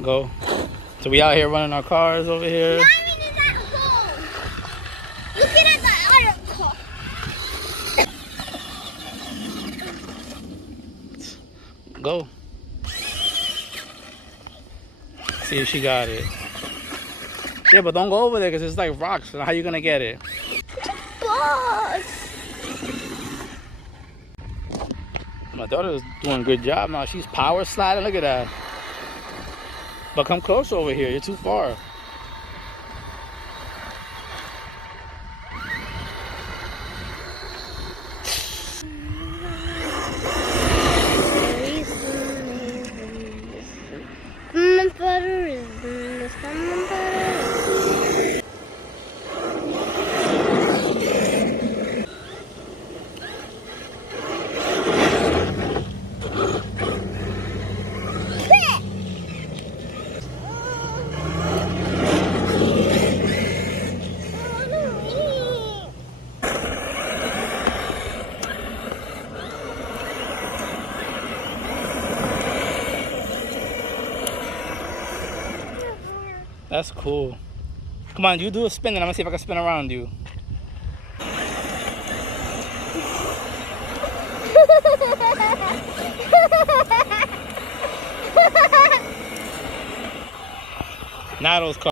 Go. So we out here running our cars over here. Not even in that hole. Looking at the other car. Go. See if she got it. Yeah, but don't go over there because it's like rocks. So how you gonna get it? It's a bus. My daughter's doing a good job now. She's power sliding. Look at that. But come closer over here. You're too far. That's cool. Come on, you do a spin and I'm gonna see if I can spin around you. Now those cars.